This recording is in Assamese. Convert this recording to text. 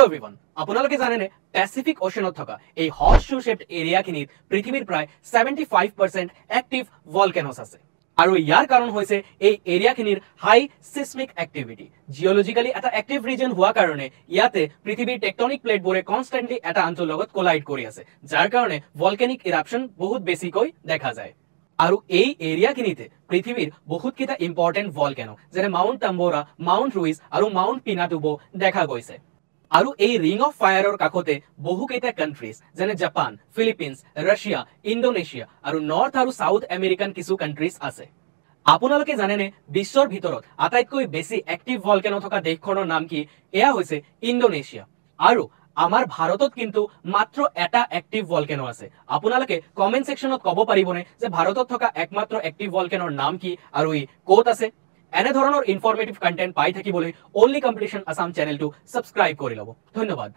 हेलो एवरीवन আপোনালোকে জানেনে প্যাসিফিক ওশেনত থকা এই হৰ্সশু শেপড এৰিয়াখিনিত পৃথিৱীৰ প্ৰায় 75% এক্টিভ ভলকেনছ আছে আৰু ইয়াৰ কাৰণ হৈছে এই এৰিয়াখিনিৰ হাই সিসমিক এক্টিভিটি জিওলজিক্যালি এটা এক্টিভ ৰিজন হোৱা কাৰণে ইয়াতে পৃথিৱীৰ টেকটনিক প্লেটবোৰে কনস্ট্যান্টলি এটা আনটোৰ লগত কোলাইড কৰি আছে যাৰ কাৰণে ভলকেনিক ইৰাপশন বহুত বেছিকৈ দেখা যায় আৰু এই এৰিয়াখিনিতে পৃথিৱীৰ বহুত কিটা ইম্পৰ্টেন্ট ভলকেনো যেনে মাউন্ট টাম্বোৰা মাউন্ট ৰুইস আৰু মাউন্ট পিনাটুবো দেখা গৈছে আৰু এই ৰিং অফ ফায়াৰৰ কাষতে বহু কেইটা কান্ট্ৰিজ যেনে জাপান ফিলিপিন্স ৰাছিয়া ইণ্ডোনেছিয়া আৰু নৰ্থ আৰু সাউথ আমেৰিকান কিছু কান্ট্ৰিজ আছে আপোনালোকে জানেনে বিশ্বৰ ভিতৰত আটাইতকৈ বেছি এক্টিভ ভলকেনো থকা দেশখনৰ নাম কি এয়া হৈছে ইণ্ডোনেছিয়া আৰু আমাৰ ভাৰতত কিন্তু মাত্ৰ এটা এক্টিভ ভলকেনো আছে আপোনালোকে কমেন্ট সেকশনত ক'ব পাৰিবনে যে ভাৰতত থকা একমাত্ৰ এক্টিভ ভলকেনৰ নাম কি আৰু ই ক'ত আছে এনে ধৰণৰ ইনফৰমেটিভ কন্টেন্ট পাই থাকিবলৈ অনলি কম্পিটিশন আসাম চ্যানেলটো সাবস্ক্ৰাইব কৰি লব ধন্যবাদ।